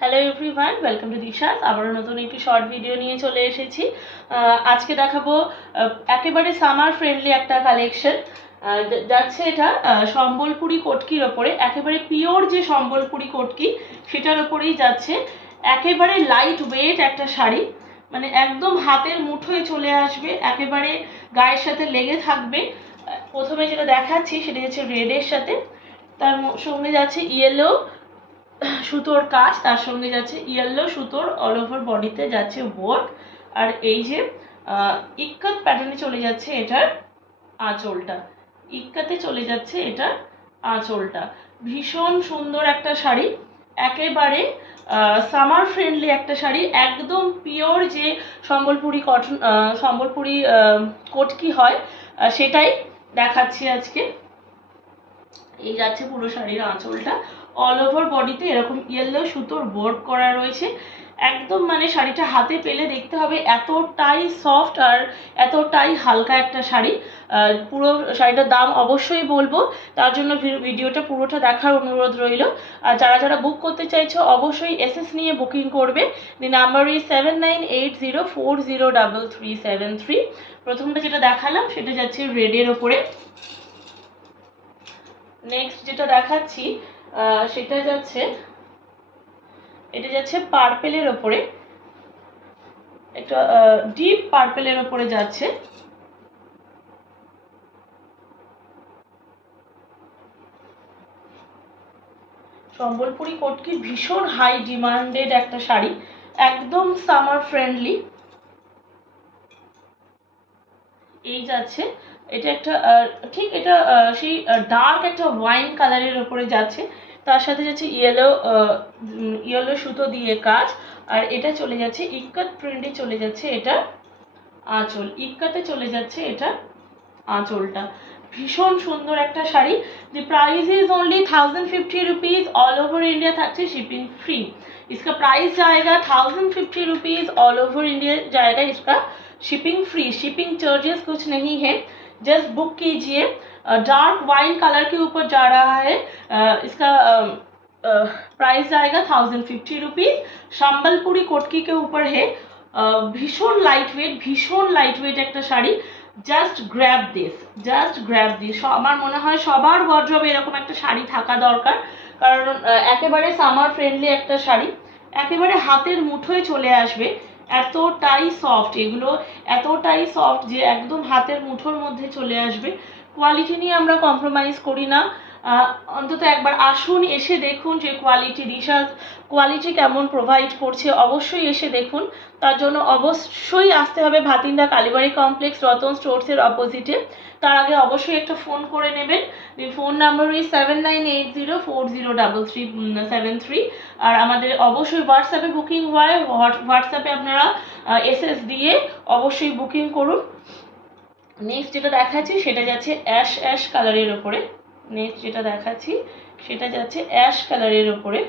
Hello everyone, welcome to দিশাস। আবারও নতুন একটি শর্ট ভিডিও নিয়ে চলে এসেছি। আজকে দেখাবো একেবারে সামার ফ্রেন্ডলি একটা কালেকশন। যাচ্ছে এটা সম্বলপুরি কটকির ওপরে, একেবারে পিওর যে সম্বলপুরি কটকি সেটার ওপরেই যাচ্ছে। একেবারে লাইট ওয়েট একটা শাড়ি, মানে একদম হাতের মুঠোয় চলে আসবে, একেবারে গায়ের সাথে লেগে থাকবে। প্রথমে যেটা দেখাচ্ছি সেটা হচ্ছে রেডের সাথে, তার সঙ্গে যাচ্ছে ইয়েলো সুতোর কাজ, তার সঙ্গে যাচ্ছে ইয়েলো সুতোর অল ওভার বডিতে যাচ্ছে ওয়ার্ক। আর এই যে ইক্কাত প্যাটার্নে চলে যাচ্ছে এটার আঁচলটা, ইক্কাতে চলে যাচ্ছে এটার আঁচলটা। ভীষণ সুন্দর একটা শাড়ি, একেবারে সামার ফ্রেন্ডলি একটা শাড়ি, একদম পিওর যে সম্বলপুরি কটন, সম্বলপুরি কটকি হয় সেটাই দেখাচ্ছি আজকে। এই যাচ্ছে পুরো শাড়ির আঁচলটা, অল ওভার বডিতে এরকম ইয়েলো সুতোর ওয়ার্ক করা রয়েছে। একদম মানে শাড়িটা হাতে পেলে দেখতে হবে এতটাই সফট আর এতটাই হালকা একটা শাড়ি। পুরো শাড়িটার দাম অবশ্যই বলবো, তার জন্য ভিডিওটা পুরোটা দেখার অনুরোধ রইল। আর যারা যারা বুক করতে চাইছো অবশ্যই এসএস নিয়ে বুকিং করবে। The number is 7980403373। প্রথমটা যেটা দেখালাম সেটা যাচ্ছে রেডের ওপরে। নেক্সট যেটা দেখাচ্ছি সেটা যাচ্ছে, এটা যাচ্ছে পার্পেলের ওপরে, একটা ডিপ পার্পেলের ওপরে যাচ্ছে। সম্বলপুরি কটকি ভীষণ হাই ডিমান্ডেড একটা শাড়ি, একদম সামার ফ্রেন্ডলি। এই যাচ্ছে, এটা একটা ঠিক এটা সেই ডার্ক একটা ওয়াইন কালারের ওপরে যাচ্ছে, তার সাথে যাচ্ছে ইয়েলো সুতো দিয়ে কাজ। আর এটা চলে যাচ্ছে ইক্কাত প্রিন্টে চলে যাচ্ছে এটা আঁচল, ইক্কাতে চলে যাচ্ছে এটা আঁচলটা। ভীষণ সুন্দর একটা শাড়ি। The price is only 1050 rupees, all over India থাকছে शिपिंग फ्री। इसका प्राइस जाएगा 1050 रुपीज़, ऑल ओवर इंडिया जाएगा इसका शिपिंग फ्री। शिपिंग चार्जेस कुछ नहीं है, जस्ट बुक कीजिए। डार्क वाइन कलर के ऊपर जा रहा है, इसका प्राइस जाएगा 1050 रुपीज़। সম্বলপুরি কটকি के ऊपर है, ভীষণ লাইট ওয়েট একটা শাড়ি। Just grab this. আমার মনে হয় সবার ওয়ার্ড্রবে এরকম একটা শাড়ি থাকা দরকার, কারণ একেবারে সামার ফ্রেন্ডলি একটা শাড়ি, একেবারে হাতের মুঠোয় চলে আসবে। এতটাই সফট এগুলো, এতটাই সফট যে একদম হাতের মুঠোর মধ্যে চলে আসবে। কোয়ালিটি নিয়ে আমরা কম্প্রোমাইজ করি না, অন্তত একবার আসুন, এসে দেখুন যে দিশাস কোয়ালিটি কেমন প্রোভাইড করছে। অবশ্যই এসে দেখুন, তার জন্য অবশ্যই আসতে হবে ভাতিন্ডা কালীবাড়ি কমপ্লেক্স, রতন স্টোর্সের অপোজিটে। তার আগে অবশ্যই একটা ফোন করে নেবেন। Phone number is 7980403373। আর আমাদের অবশ্যই হোয়াটসঅ্যাপে বুকিং হয়, হোয়াটসঅ্যাপে আপনারা এসএস দিয়ে অবশ্যই বুকিং করুন। নেক্সট যেটা দেখাচ্ছি সেটা যাচ্ছে অ্যাশ কালারের ওপরে। নেক্সট যেটা দেখাচ্ছি সেটা যাচ্ছে অ্যাশ কালারের ওপরে।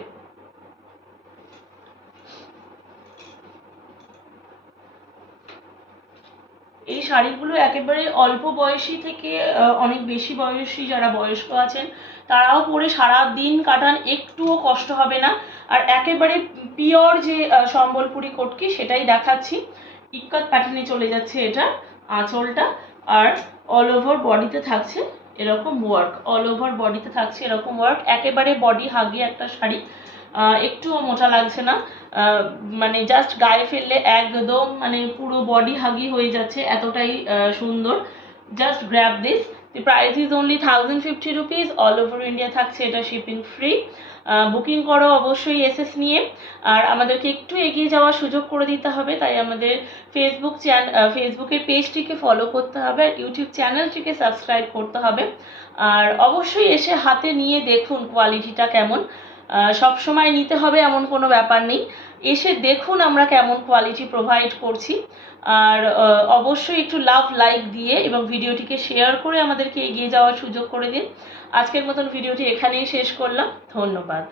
এই শাড়িগুলো একেবারে অল্প বয়সী থেকে অনেক বেশি বয়সী যারা বয়স্ক আছেন তারাও পরে সারা দিন কাটান, একটুও কষ্ট হবে না। আর একেবারে পিওর যে সম্বলপুরি কটকি সেটাই দেখাচ্ছি। ইক্কাত প্যাটার্নে চলে যাচ্ছে এটা আঁচলটা, আর অল ওভার বডিতে থাকছে এরকম ওয়ার্ক, একেবারে বডি হাগি একটা শাড়ি, একটুও মোটা লাগছে না, মানে জাস্ট গায়ে ফেললে একদম মানে পুরো বডি হাগি হয়ে যাচ্ছে, এতটাই সুন্দর। Just grab this. The price is only 1050 rupees, all over India থাকছে এটা শিপিং ফ্রি। বুকিং করো অবশ্যই এসএস নিয়ে। আর আমাদেরকে একটু এগিয়ে যাওয়ার সুযোগ করে দিতে হবে, তাই আমাদের ফেসবুকের পেজটিকে ফলো করতে হবে, আর ইউটিউব চ্যানেলটিকে সাবস্ক্রাইব করতে হবে। আর অবশ্যই এসে হাতে নিয়ে দেখুন কোয়ালিটিটা কেমন। সব সময় নিতে হবে এমন কোনো ব্যাপার নেই, এসে দেখুন আমরা কেমন কোয়ালিটি প্রোভাইড করছি। আর অবশ্যই একটু লাইক দিয়ে এবং ভিডিওটিকে শেয়ার করে আমাদেরকে এগিয়ে যাওয়ার সুযোগ করে দিন। আজকের মতন ভিডিওটি এখানেই শেষ করলাম, ধন্যবাদ।